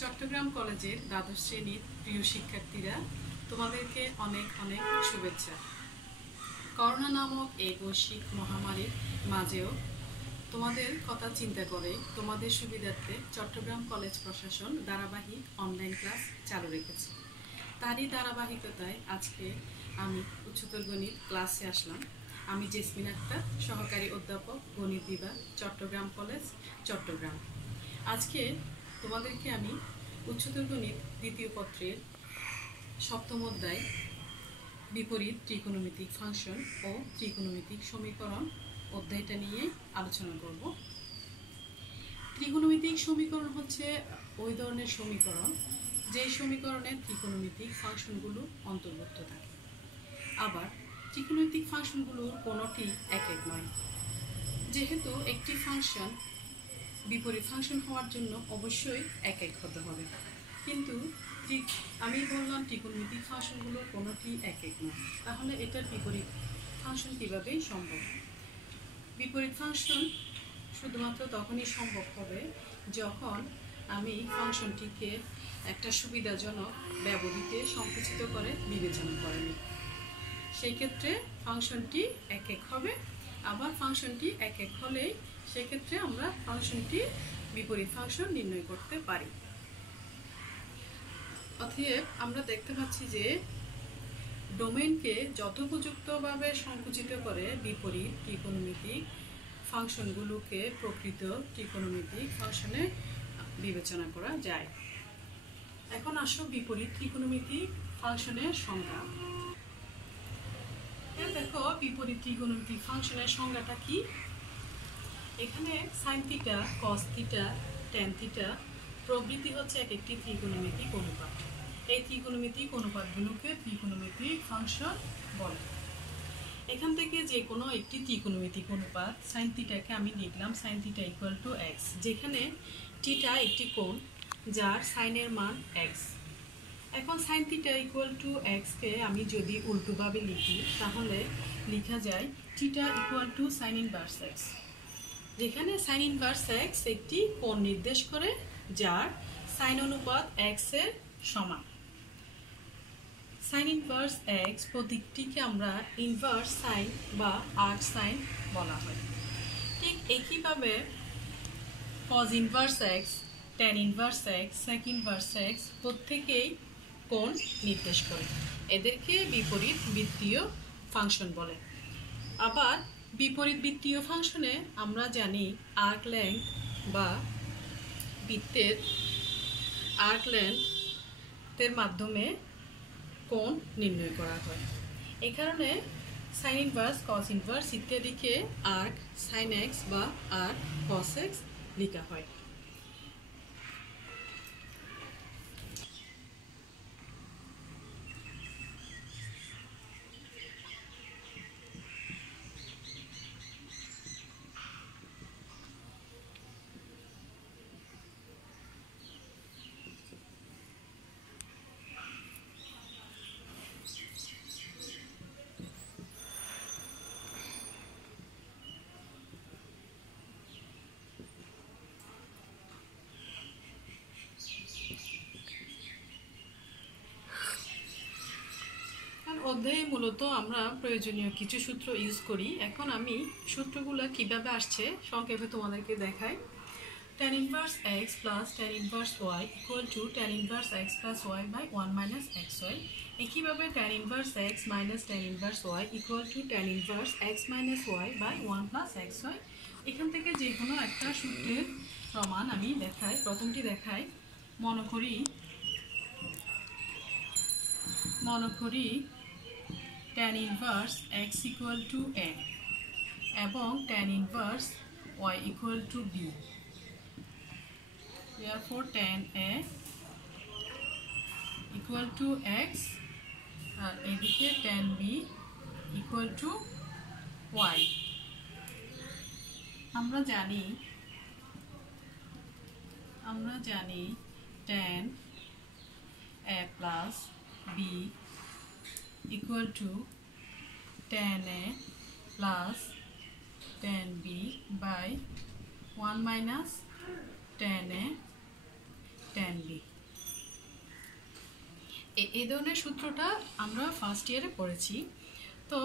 চট্টগ্রাম কলেজের দ্বাদশ শ্রেণীর প্রিয় শিক্ষার্থীরা, তোমাদেরকে অনেক অনেক শুভেচ্ছা। করোনা নামক এই বৈশ্বিক মহামারীর মাঝেও তোমাদের কথা চিন্তা করে তোমাদের সুবিধার্থে চট্টগ্রাম কলেজ প্রশাসন ধারাবাহিক অনলাইন ক্লাস চালু রেখেছে। তারই ধারাবাহিকতায় আজকে আমি উচ্চতর গণিত ক্লাসে আসলাম। আমি জেসমিন আক্তার, সহকারী অধ্যাপক, গণিত বিভাগ, চট্টগ্রাম কলেজ, চট্টগ্রাম। আজকে তোমাদেরকে আমি উচ্চতর গণিত দ্বিতীয় পত্রের সপ্তম অধ্যায় বিপরীত ত্রিকোণমিতিক ফাংশন ও ত্রিকোণমিতিক সমীকরণ অধ্যায়টা নিয়ে আলোচনা করব। ত্রিকোণমিতিক সমীকরণ হচ্ছে ওই ধরনের সমীকরণ যে সমীকরণে ত্রিকোণমিতিক ফাংশনগুলো অন্তর্ভুক্ত থাকে। আবার ত্রিকোণমিতিক ফাংশনগুলোর কোনোটি এক এক নয়। যেহেতু একটি ফাংশন বিপরীত ফাংশন হওয়ার জন্য অবশ্যই এক এক হতে হবে, কিন্তু আমি বললাম ত্রিকোণমিতিক ফাংশনগুলোর কোনোটি এক এক নয়, তাহলে এটার বিপরীত ফাংশন কীভাবে সম্ভব? বিপরীত ফাংশন শুধুমাত্র তখনই সম্ভব হবে যখন আমি ফাংশনটিকে একটা সুবিধাজনক ব্যবধিতে সংকুচিত করে বিবেচনা করে নিই। সেই ক্ষেত্রে ফাংশনটি এক এক হবে। আবার ফাংশনটি এক এক হলেই সেক্ষেত্রে আমরা ফাংশনটি বিপরীত ফাংশন নির্ণয় করতে পারি। অতএব আমরা দেখতে পাচ্ছি যে ডোমেইনকে যথোপযুক্তভাবে সংকুচিত করে বিপরীত ত্রিকোণমিতিক ফাংশনগুলোকে প্রকৃত ত্রিকোণমিতিক ফাংশনে বিবেচনা করা যায়। এখন আসো বিপরীত ত্রিকোণমিতিক ফাংশনের সংজ্ঞা। দেখো বিপরীত ত্রিকোণমিতিক ফাংশনের সংজ্ঞাটা কি? এখানে sine theta, cos theta, tan theta প্রভৃতি হচ্ছে এক একটি ত্রিকোণমিতিক অনুপাত। এই ত্রিকোণমিতিক অনুপাতগুলোকে ত্রিকোণমিতিক ফাংশন বলে। এখান থেকে যে কোনো একটি ত্রিকোণমিতিক অনুপাত সাইন থিটাকে আমি লিখলাম sine theta equal two x, যেখানে থিটা একটি কোণ যার সাইনের মান এক্স। এখন সাইন থিটা ইকুয়াল টু এক্সকে আমি যদি উল্টোভাবে লিখি তাহলে লেখা যায় theta equal two sign inverse x, যেখানে সাইন ইনভার্স এক্স একটি কোণ নির্দেশ করে যার সাইন অনুপাত এক্স এর সমান। সাইন ইনভার্স এক্স প্রতীকটিকে আমরা ইনভার্স সাইন বা আর্ক সাইন বলা হয়। ঠিক একইভাবে cos inverse x, tan inverse x, sec inverse x প্রত্যেকেই কোণ নির্দেশ করে। এদেরকে বিপরীত বৃত্তীয় ফাংশন বলে। আবার বিপরীত বৃত্তীয় ফাংশনে আমরা জানি আর্ক লেংথ বা বৃত্তের আর্ক লেংথের মাধ্যমে কোণ নির্ণয় করা হয়। এই কারণে সাইন ইনভার্স, কস ইনভার্স ইত্যাদিকে আর্ক সাইন এক্স বা আর্ক কস এক্স লেখা হয়। অধ্যায়ে মূলত আমরা প্রয়োজনীয় কিছু সূত্র ইউজ করি। এখন আমি সূত্রগুলো কিভাবে আসছে সংক্ষেপে তোমাদেরকে দেখাই। tan inverse x plus tan inverse y equal to tan inverse x plus y by 1 minus xy। একইভাবে tan inverse x minus tan inverse y equal to tan inverse x minus y by 1 plus xy। এখান থেকে যে কোনো একটা সূত্রের প্রমাণ আমি দেখাই। প্রথমটি দেখাই, মনে করি tan inverse x equal to a এবং tan inverse y equal two b। Therefore tan a equal to x আর এদিকে tan b equal two y। আমরা জানি tan a plus b equal to tan a plus tan b by 1 minus tan a tan b। এই ধরনের সূত্রটা আমরা first ইয়ারে পড়েছি। তো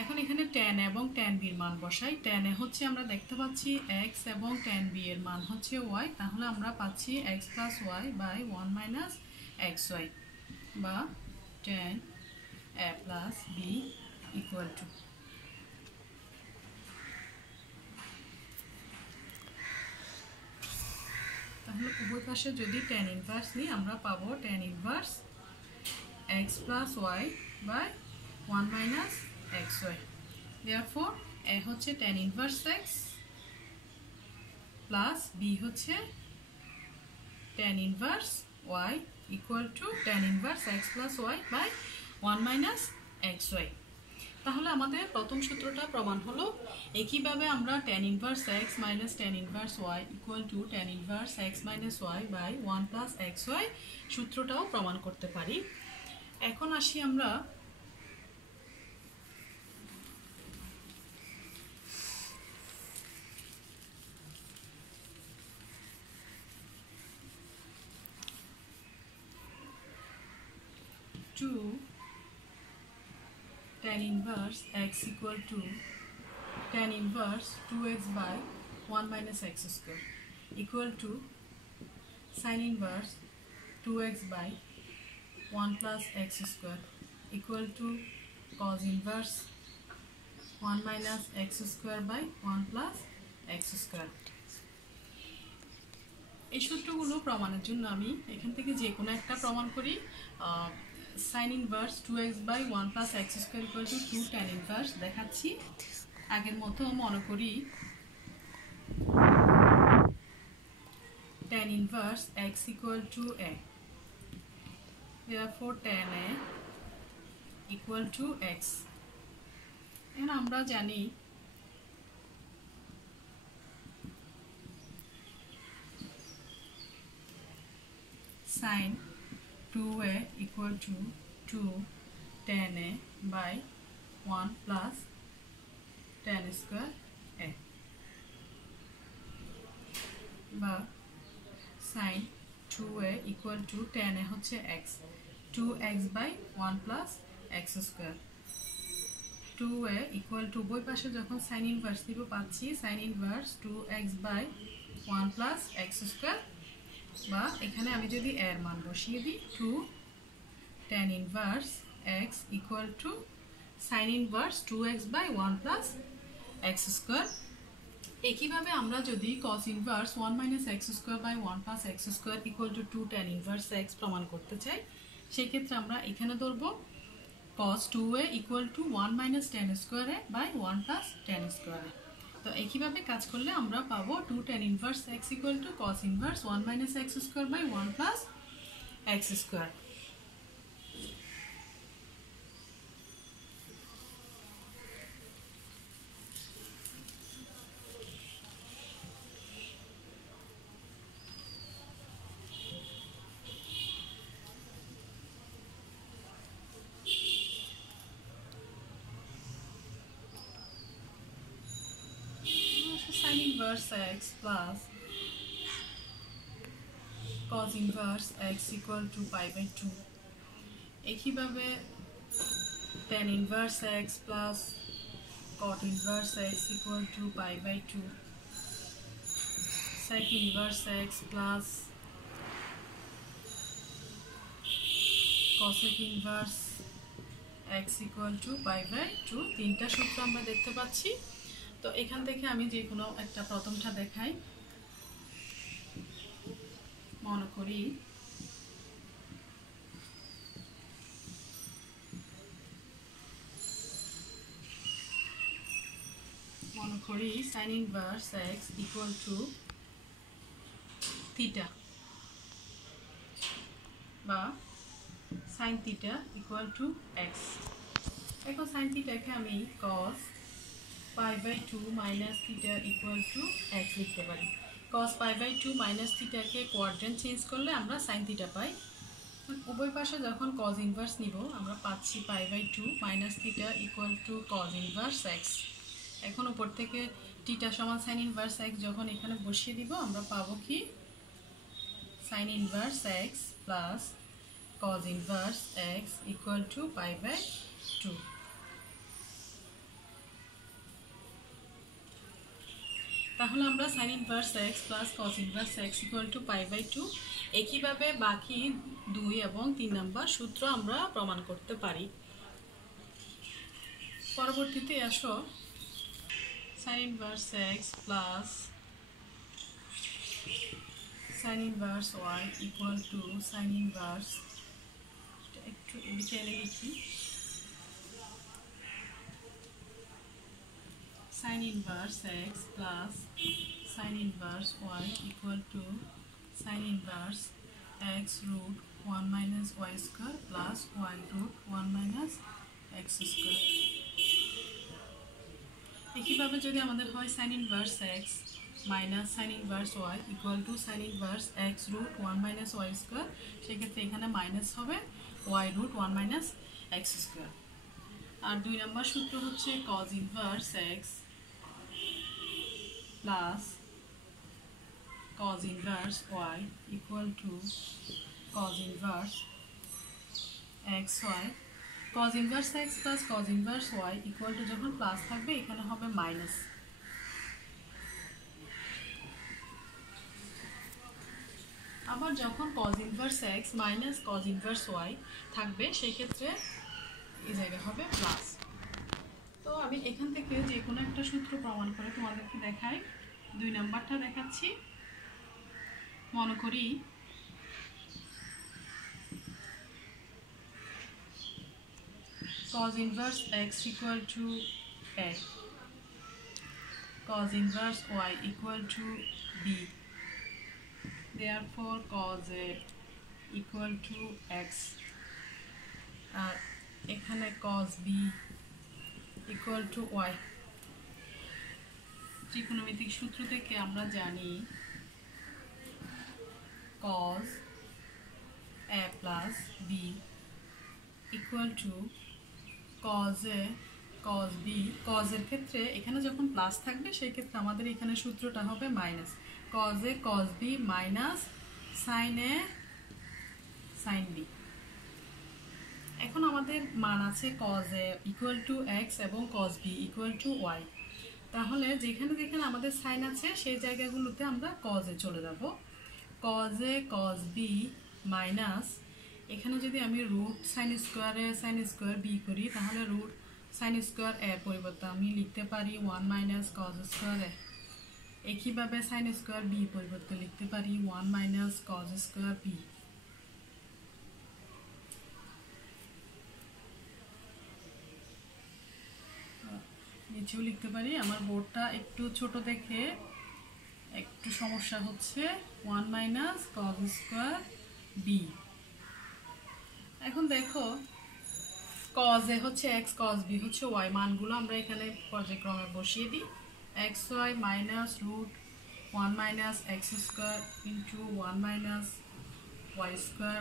এখন এখানে tan a এবং tan b এর মান বসাই। tan a হচ্ছে আমরা দেখতে পাচ্ছি x এবং tan b এর মান হচ্ছে y, তাহলে আমরা পাচ্ছি x plus y by 1 minus xy বা tan a plus b equal to, তাহলে উভয় পাশে যদি tan inverse নিই আমরা পাবো tan inverse x plus y by 1 minus xy. Therefore a হচ্ছে tan inverse x plus b হচ্ছে tan inverse y equal to tan inverse x plus y by 1 minus xy. তাহলে আমাদের প্রথম সূত্রটা প্রমাণ হলো। একইভাবে আমরা tan inverse x minus tan inverse y equal to tan inverse x minus y by 1 plus xy সূত্রটাও প্রমাণ করতে পারি। এখন আসি আমরা tan inverse x equal to tan inverse 2x by 1 minus x square equal to sin inverse 2x by 1 plus x square equal to cos inverse 1 minus x square by 1 plus x square. এই সূত্রগুলো প্রমাণের জন্য আমি এখান থেকে যে কোনো একটা প্রমাণ করি। sin inverse 2x by 1 plus x square equal to 2 tan inverse দেখাচ্ছি। আগের মতো মনে করি tan inverse x equal to a, therefore tan a equal to x. এখন আমরা জানি sin 2a equal to 2 tan a by 1 plus tan square a বা sin 2a equal to tan a হচ্ছে x, 2x by 1 plus x square. 2a equal to বই পাশে যখন sin inverse দিব পাচ্ছি sin inverse 2x by 1 plus x square বা এখানে আমি যদি এর মান বসিয়ে দিই 2 tan inverse x equal to sin inverse 2x by 1 plus x square. একইভাবে আমরা যদি cos inverse 1 minus x square by 1 plus x square equal to 2 tan inverse x প্রমাণ করতে চাই, সেই ক্ষেত্রে আমরা এখানে ধরব cos 2a equal to 1 minus tan square by 1 plus tan square. তো একইভাবে কাজ করলে আমরা পাবো 2 tan inverse x equal to cos inverse 1 minus x square by 1 plus x square. Sin inverse x plus cos inverse x equal to pi by 2. একইভাবে tan inverse x plus cot inverse x equal to pi by 2. sec inverse x plus cosec inverse x equal to pi by 2. তিনটা সূত্র আমরা দেখতে পাচ্ছি। তো এখান থেকে আমি যে কোনো একটা প্রথমটা দেখাই। মনে করি sin inverse x equal to theta বা sin theta equal to x. এখন sin theta কে আমি cos pi by 2 minus theta equal to x লিখতে পারি। cos pi by 2 minus theta K quadrant change করলে আমরা sin theta পাই। উভয় পাশে যখন cos inverse নিব আমরা পাচ্ছি pi by 2 minus theta equal to cos inverse x. এখন উপর থেকে theta সমান sin inverse x যখন এখানে বসিয়ে দিব আমরা পাবো কি sin inverse x plus cos inverse x equal to pi by 2. তাহলে আমরা sin inverse x plus cos inverse x equal to pi by 2 একইভাবে বাকি 2 এবং 3 নম্বর সূত্র আমরা প্রমাণ করতে পারি। পরবর্তীতে আসো sin inverse x plus sin inverse y equal to sin inverse একটু এদিকে এনে লিখি sin inverse x plus sin inverse y equal to sin inverse x root 1 minus y square plus y root 1 minus x square। একইভাবে যদি আমাদের হয় sin inverse x minus sin inverse y equal to sin inverse x root 1 minus y square, সেক্ষেত্রে এখানে minus হবে y root 1 minus x square। আর 2 নম্বর সূত্র হচ্ছে cos inverse x plus cos inverse y equal to cos inverse xy। cos inverse x plus cos inverse y equal to যখন plus থাকবে এখানে হবে minus. আবার যখন cos inverse x minus cos inverse y থাকবে সেই ক্ষেত্রে এই জায়গায় হবে প্লাস। তো আমি এখান থেকে যে কোনো একটা সূত্র প্রমাণ করে তোমাদেরকে দেখাই। 2 নাম্বারটা দেখাচ্ছি। মনে করি cos inverse x equal to a, cos inverse y equal to b, therefore cos a equal to x, আর এখানে cos b equal to y। ত্রিকোণমিতিক সূত্র থেকে আমরা জানি cos a plus b equal to cos a cos b। cos এর ক্ষেত্রে এখানে যখন প্লাস থাকবে সেই ক্ষেত্রে আমাদের এখানে সূত্রটা হবে minus cos a cos b minus sin a sin b। এখন আমাদের মান আছে cos a equal to x এবং cos b equal to y। তাহলে যেখানে যেখানে আমাদের সাইন আছে সেই জায়গাগুলোতে আমরা cos a চলে যাব। cos a cos b minus এখানে যদি আমি রুট সাইন স্কোয়ারে সাইন স্কোয়ার বি করি তাহলে রুট সাইন স্কোয়ার এর পরিবর্তে আমি লিখতে পারি 1 মাইনাস cos স্কোয়ার এ। একইভাবে সাইন স্কোয়ার বি পরিবর্তে লিখতে পারি 1 মাইনাস cos স্কোয়ার বি। নিচেও লিখতে পারি। আমার বোর্ডটা একটু ছোট দেখে একটু সমস্যা হচ্ছে 1 মাইনাস cos স্কোয়ার বি। এখন দেখো cos a হচ্ছে x cos b হচ্ছে y, মানগুলো আমরা এখানে পর্যায়ক্রমে বসিয়ে দিই। xy minus root 1 minus x square into 1 minus y square.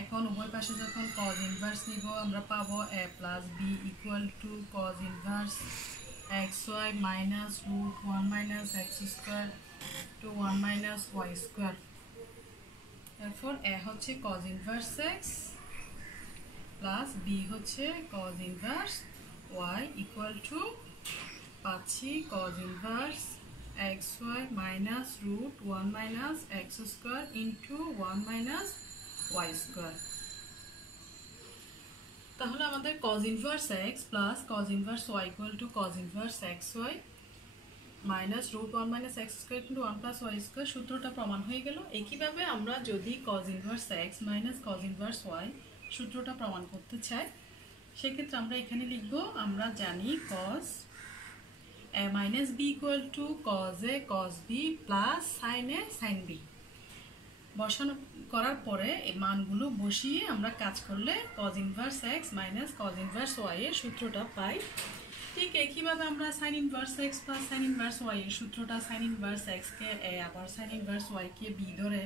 এখন উভয় পাশে যখন cos ইনভার্স নিব আমরা পাবো a plus b equal to cos inverse xy minus root 1 minus x square to 1 minus y square. Therefore a হচ্ছে cos inverse x plus b হচ্ছে cos inverse y equal to পাচ্ছি cos inverse xy minus root 1 minus x square into 1 minus y square। তাহলে আমাদের cos inverse x plus cos inverse y equal to cos inverse xy minus root 1 minus x square into 1 plus y square সূত্রটা প্রমাণ হয়ে গেল। একইভাবে আমরা যদি cos inverse x minus cos inverse y সূত্রটা প্রমাণ করতে চাই সেক্ষেত্রে আমরা এখানে লিখব আমরা জানি cos a minus b equal to cos a cos b plus sin a sin b। বসানো করার পরে এই মানগুলো বসিয়ে আমরা কাজ করলে cos inverse x minus cos inverse y এর সূত্রটা পাই। ঠিক একইভাবে আমরা sin inverse x plus sin inverse y এর সূত্রটা sin inverse x K a আবার sin inverse y কে b ধরে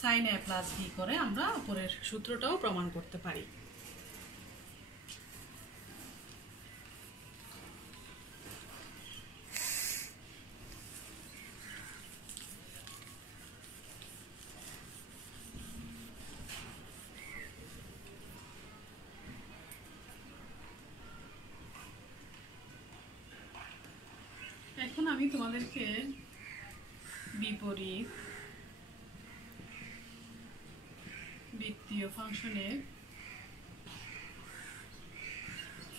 sin a plus b করে আমরা উপরের সূত্রটাও প্রমাণ করতে পারি। আমি তোমাদেরকে বিপরীত বৃত্তীয়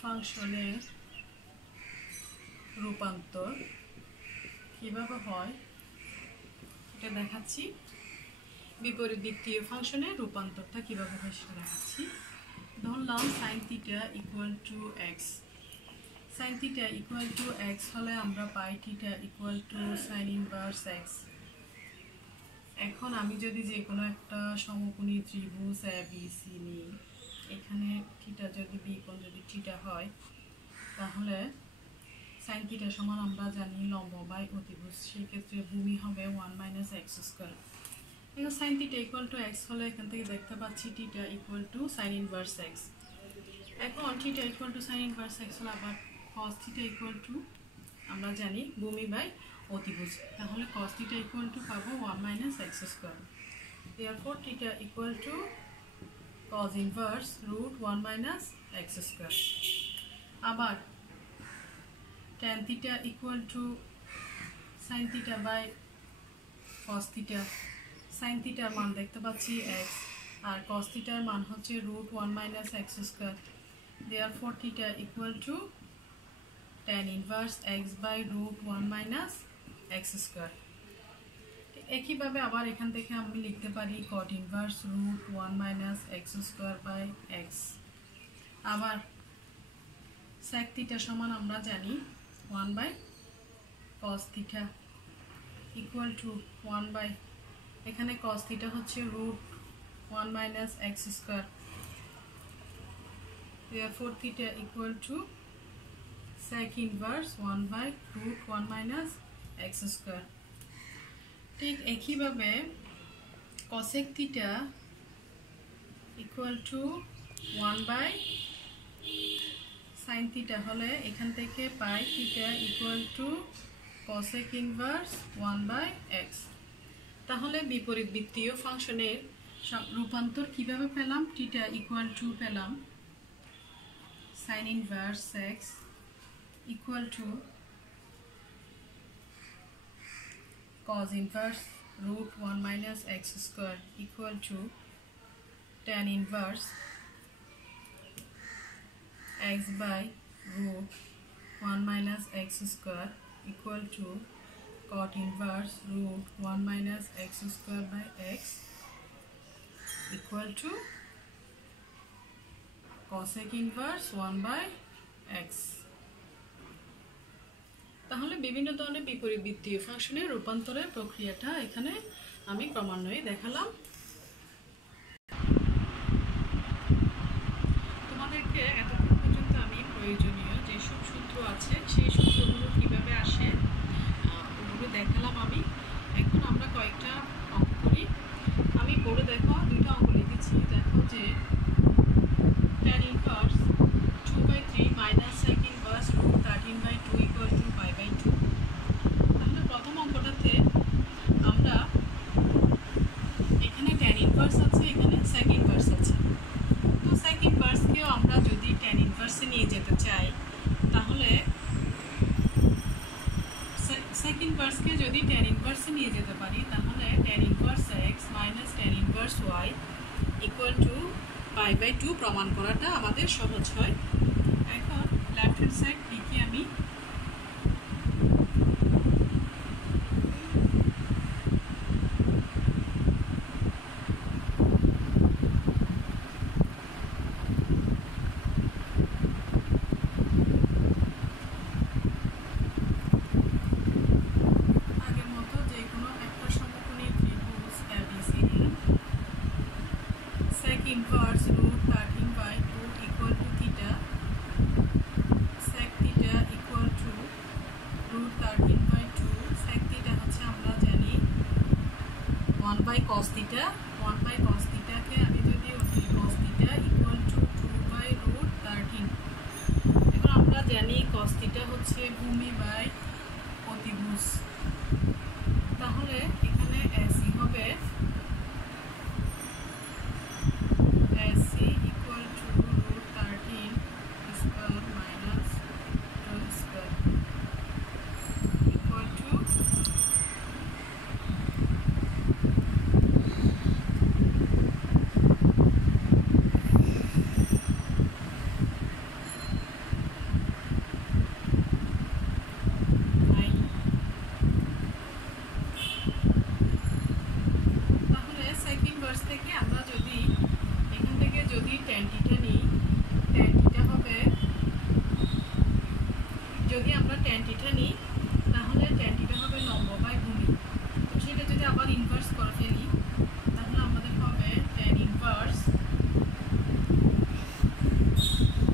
ফাংশনের রূপান্তর কিভাবে হয় এটা দেখাচ্ছি। বিপরীত বৃত্তীয় ফাংশনের রূপান্তরটা কিভাবে হয় সেটা দেখাচ্ছি। ধরলাম sin θ = x। sin θ = x হলে আমরা পাই θ = sin ইনভার্স x। এখন আমি যদি যে কোনো একটা সমকোণী ত্রিভুজ ABC নিই, এখানে θ যদি b কোণ যদি θ হয়, তাহলে sin θ সমান আমরা জানি লম্ব বাই অতিভুজ, সেই ক্ষেত্রে ভূমি হবে 1 - x²। এখন sin θ = x হলে এখান থেকে দেখতে পাচ্ছি θ = sin ইনভার্স x। এখন θ = sin ইনভার্স x হলে আবার cos θ = আমরা জানি ভূমি বাই অতিভুজ, তাহলে cos θ = পাবো 1 - x²। therefore θ = cos inverse √1 - x²। আবার tan θ = sin θ by cos θ। sin θ এর মান দেখতে পাচ্ছি x, আর cos θ এর মান হচ্ছে √1 - x²। therefore θ = tan inverse x by √1 - x²। একইভাবে আবার এখান থেকে আমি লিখতে পারি cot inverse √1 - x² by x। আবার sec θ সমান আমরা জানি 1/cos θ = 1 এখানে cos θ হচ্ছে √1 - x²। therefore θ = sec inverse 1/√1 - x²। ঠিক একইভাবে cosec θ = 1/sin θ হলে এখান থেকে পাই θ = cosec inverse 1/x। তাহলে বিপরীত বৃত্তীয় ফাংশনের রূপান্তর কিভাবে পেলাম? θ = পেলাম sin inverse x = cos inverse √1 - x² = tan inverse x by √1 - x² cot inverse √1 - x² by x cosec inverse 1/x। তাহলে বিভিন্ন ধরনের বিপরীত বৃত্তীয় ফাংশনের রূপান্তরের প্রক্রিয়াটা এখানে আমি ক্রমান্বয়ে দেখালাম। তোমাদেরকে এতক্ষণ পর্যন্ত আমি প্রয়োজনীয় যেসব সূত্র আছে সেই সূত্রগুলো কিভাবে আসে ওগুলো দেখালাম আমি। এখন আমরা কয়েকটা অঙ্ক করি। আমি পড়ে দেখো, দুইটা অঙ্ক লিখেছি। দেখো যে tan inverse 2/3 minus sec inverse √13/2 = π/2। তাহলে প্রথম অঙ্কটাতে আমরা এখানে tan inverse আছে, এখানে sec inverse আছে। তো sec inverse কেও আমরা যদি tan inverse এ নিয়ে যেতে চাই, তাহলে sec inverse কে যদি tan inverse এ নিয়ে যেতে পারি, তাহলে tan inverse x minus tan inverse y = π/2 প্রমাণ করাটা আমাদের সহজ হয়। এখন লেফট হ্যান্ড সাইড লিখি আমি। আগের মতো যে কোনো একটা সমকোণী ত্রিভুজ ABC নিলাম। sec inverse √13/2 = θ। sec θ = √13/2। sec θ হচ্ছে আমরা জানি 1/cos θ। 1/cos θ কে আমি যদি cos θ = 2/√13। এখন আমরা জানি cos θ হচ্ছে ভূমি বাই অতিভুজ, তাহলে এখানে AC হবে AC = √13² - 12² থেকে আমরা যদি tan থিটা নিই, tan থিটা হবে, যদি আমরা tan থিটা নিই তাহলে tan থিটা হবে লম্ব বাই ভূমি। তো সেটা যদি আবার ইনভার্স করে ফেলি তাহলে আমাদের হবে tan ইনভার্স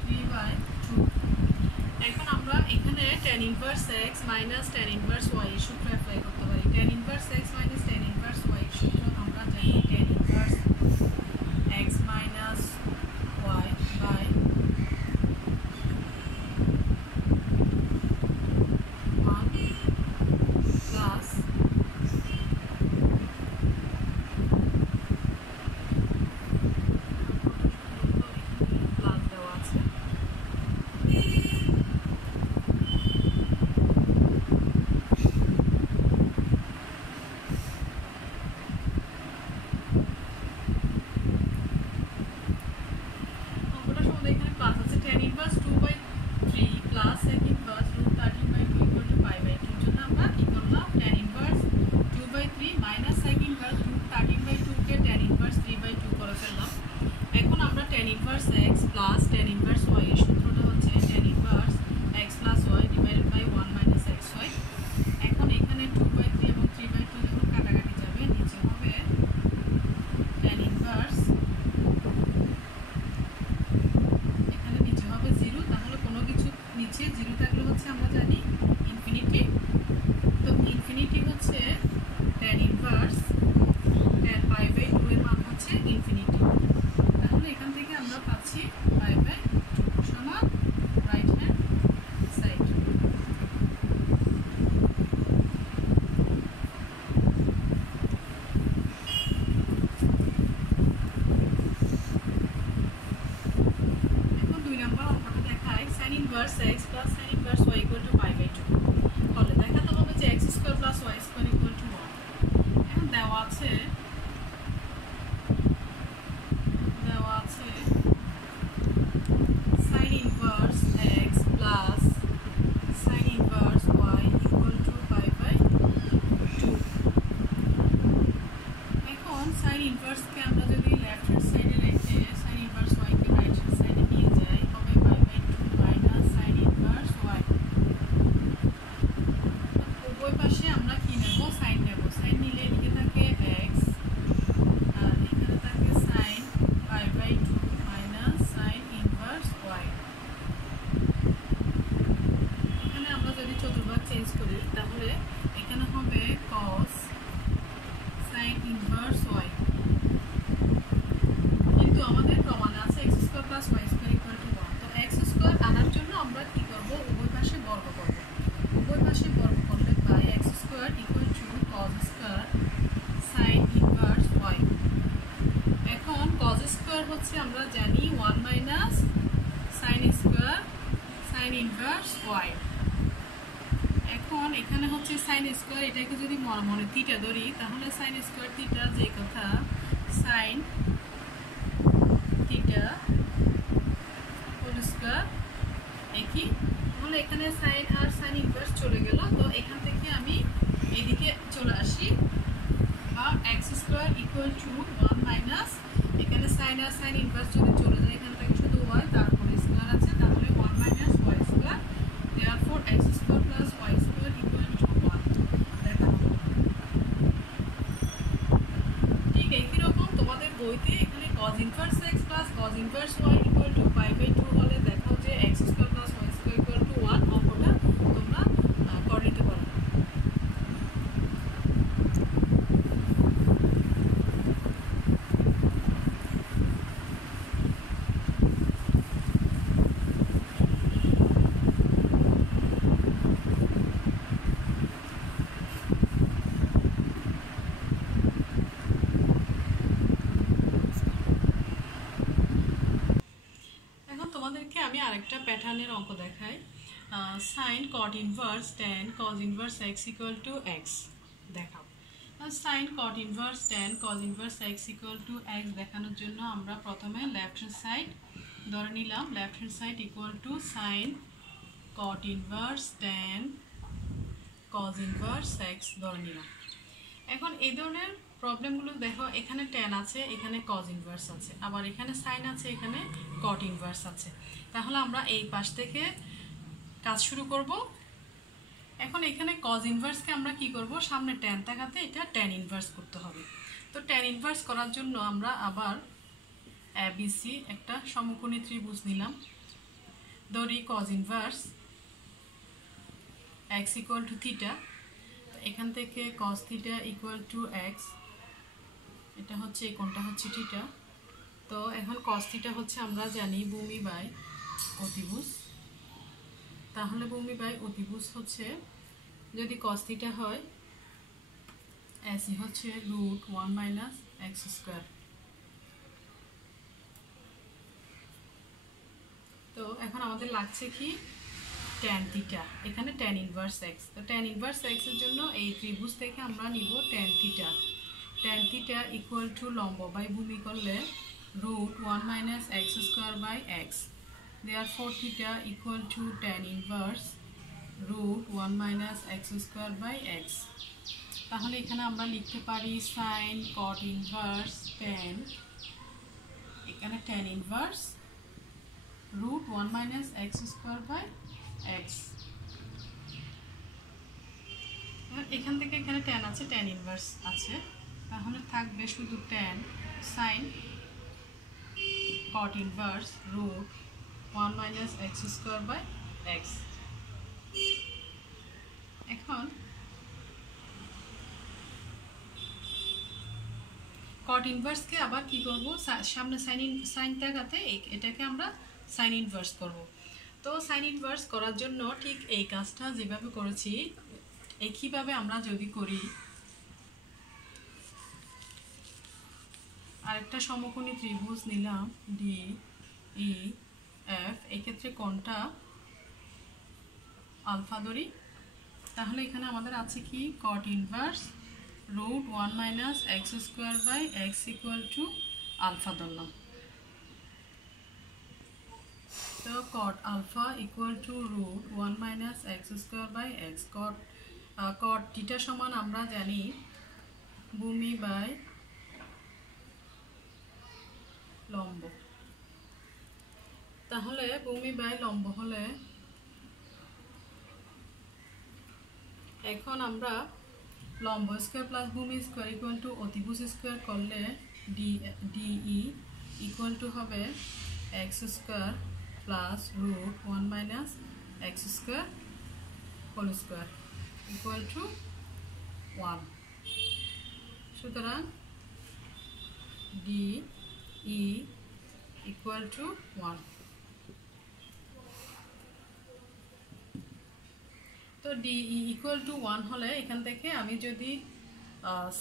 3/2। এখন আমরা এখানে tan inverse x minus tan inverse y এর সূত্র অ্যাপ্লাই করতে পারি। tan inverse x minus tan inverse y এর সূত্র আমরা জানি tan inverse x minus y by 1 plus plus দেওয়া আছে। এখানে প্লাস আছে tan inverse 2/3 plus sec inverse √13/2 π/2 জন্য আমরা কি করলাম tan inverse 2/3 minus sec inverse √13/2 কে tan ইনভার্স 3/2 করে ফেললাম। এখন আমরা tan inverse x plus tan inverse y এর সূত্রটা হচ্ছে tan inverse x plus y divided by 1 minus xy। এখন এখানে 2/3 এবং 3/2 যখন কাটাকাটি যাবে নিচে হবে tan ইনভার্স, এখানে নিচে হবে 0, তাহলে কোনো কিছু নিচে 0 থাকলে হচ্ছে আমরা জানি ইনফিনিটি। তো ইনফিনিটি হচ্ছে tan ইনভার্স tan π/2 এর মান হচ্ছে ইনফিনিটি। তাহলে এখান থেকে আমরা পাচ্ছি π/2 সমান রাইট হ্যান্ড সাইড। এখন 2 নম্বর অঙ্কটা দেখাই sin inverse x plus sin inverse y equal to π/2 হলে দেখাতে হবে যে x square plus y square equal to 1। এখন দেওয়া আছে sin inverse x plus sin inverse y equal to π/2। এখন sin ইনভার্সকে আমরা যদি লেফট হ্যান্ড সাইডে রেখে sin ইনভার্স y কে রাইট হ্যান্ড সাইডে নিয়ে যাই হবে π/2 মাইনাস sin ইনভার্স y। উভয় পাশে আমরা কি নেব, sin নেব। sin নিলে এদিকে থাকে x আর এখানে থাকে sin π/2 minus sin inverse y। এখানে আমরা যদি চতুর্ভাগ চেঞ্জ করি তাহলে এখানে হবে cos sin ইনভার্স y। কিন্তু আমাদের প্রমাণ আছে x square plus y square equal to 1। তো x স্কয়ার আনার জন্য আমরা কি করব, উভয় পাশে বর্গ করব। উভয় পাশে বর্গ করলে পাই x square equal to cos square sin inverse y। এখন cos স্কয়ার হচ্ছে আমরা জানি 1 minus sin square sin inverse y। এখন এখানে হচ্ছে sin স্কয়ার, এটাকে যদি মনে থিটা ধরি তাহলে sin স্কয়ার থিটা যে কথা sin থিটা হোল স্কয়ার একই, তাহলে এখানে sin আর sin ইনভার্স চলে গেল। তো এখান থেকে আমি এইদিকে চলে আসি বা x square equal to 1 minus, এখানে sin আর sin ইনভার্স যদি চলে যায় এখান থেকে শুধু y তারপরে স্কয়ার আছে, তাহলে 1 minus y square. therefore x square plus y square equal to 1 দেখানো হলো। ঠিক একই রকম তোমাদের বইতে এখানে cos inverse x plus cos inverse y equal to π/2 হলে দেখাও যে x square plus y square equal to 1 অঙ্কটা তোমরা করে নিতে পারো। আমি আরেকটা প্যাটার্নের অঙ্ক দেখাই। sin cot inverse tan cos inverse x equal to x দেখাও। sin cot inverse tan cos inverse x equal to x দেখানোর জন্য আমরা প্রথমে লেফট হ্যান্ড সাইড ধরে নিলাম, left hand side equal to sin cot inverse tan cos inverse x ধরে নিলাম। এখন এই ধরনের প্রবলেমগুলো দেখো, এখানে ট্যান আছে, এখানে কজ ইনভার্স আছে, আবার এখানে সাইন আছে, এখানে কট ইনভার্স আছে। তাহলে আমরা এই পাশ থেকে কাজ শুরু করব। এখন এখানে কজ ইনভার্সকে আমরা কি করব, সামনে ট্যান থাকাতে এটা ট্যান ইনভার্স করতে হবে। তো ট্যান ইনভার্স করার জন্য আমরা আবার এবিসি একটা সমকোণী ত্রিভুজ নিলাম, ধরি cause inverse x equal two theta. এখান থেকে cause theta equal two x, এটা হচ্ছে এই কোণটা হচ্ছে থিটা। তো এখন কজ থিটা হচ্ছে আমরা জানি ভূমি বাই অতিভুজ। তাহলে ভূমি বাই অতিভুজ হচ্ছে, যদি কজ থিটা হয় এসি হচ্ছে √1 মাইনাস এক্স স্কোয়ার। তো এখন আমাদের লাগছে কি, ট্যান থিটা, এখানে ট্যান ইনভার্স এক্স। তো ট্যান ইনভার্স এক্স এর জন্য এই ত্রিভুজ থেকে আমরা নিব tan theta. Tan theta equal to লম্ব বাই ভূমি করলে √1 minus x square by x. Therefore theta equal to tan inverse √1 minus x square by x. তাহলে এখানে আমরা লিখতে পারি সাইন কট ইনভার্স ট্যান, এখানে tan inverse √1 minus x square by x. এখান থেকে এখানে ট্যান আছে, ট্যান ইনভার্স আছে, তাহলে থাকবে শুধু tan sine cot inverse √1 minus x square by x. এখন কট ইনভার্সকে আবার কি করব, সামনে সাইন থাকাতে এটাকে আমরা সাইন ইনভার্স করব। তো সাইন ইনভার্স করার জন্য ঠিক এই কাজটা যেভাবে করেছি একইভাবে আমরা যদি করি, আরেকটা সমকোণী ত্রিভুজ নিলাম ডি ই এফ, এক্ষেত্রে কোণটা আলফা ধরি। তাহলে এখানে আমাদের আছে কি, cot inverse √1 minus x square by x equal to alpha ধরলাম। তো cot alpha equal to √1 minus x square by x. Cot theta সমান আমরা জানি ভূমি বাই লম্ব। তাহলে ভূমি বাই লম্ব হলে এখন আমরা লম্ব স্কোয়ার প্লাস ভূমি স্কোয়ার ইকুয়াল টু অতিভুজ স্কোয়ার করলে ডিই ইকুয়াল টু হবে x square plus √1 minus x square whole square equal to 1। সুতরাং ডিই ইকুয়াল টু 1। তো ডিই ইকুয়াল টু 1 হলে এখান থেকে আমি যদি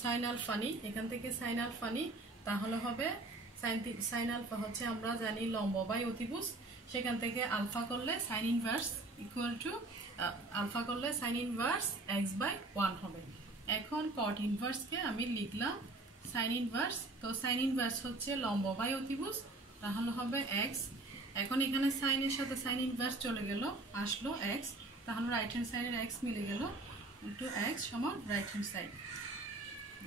সাইন আলফা নিই, এখান থেকে সাইন আলফা নিই, তাহলে হবে সাইন আলফা হচ্ছে আমরা জানি লম্ব বাই অতিভুজ, সেখান থেকে আলফা করলে sine inverse equal to alpha করলে সাইন ইনভার্স এক্স বাই 1 হবে। এখন কট ইনভার্সকে আমি লিখলাম সাইন ইনভার্স। তো সাইন ইনভার্স হচ্ছে লম্ব বাই অতিভুজ, তাহলে হবে এক্স। এখন এখানে সাইনের সাথে সাইন ইনভার্স চলে গেল, আসলো এক্স, তাহলে রাইট হ্যান্ড সাইডের এক্স মিলে গেল, ইন্টু এক্স সমান রাইট হ্যান্ড সাইড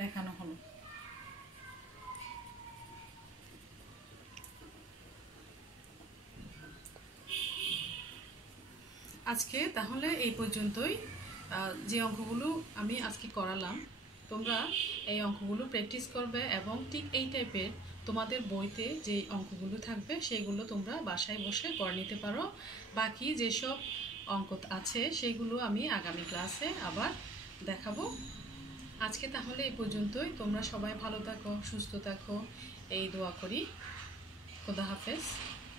দেখানো হলো। আজকে তাহলে এই পর্যন্তই। যে অঙ্কগুলো আমি আজকে করালাম, তোমরা এই অঙ্কগুলো প্র্যাকটিস করবে এবং ঠিক এই টাইপের তোমাদের বইতে যে অঙ্কগুলো থাকবে সেগুলো তোমরা বাসায় বসে করে নিতে পারো। বাকি যেসব অঙ্ক আছে সেগুলো আমি আগামী ক্লাসে আবার দেখাবো। আজকে তাহলে এই পর্যন্তই। তোমরা সবাই ভালো থাকো, সুস্থ থাকো, এই দোয়া করি। খোদা হাফেজ।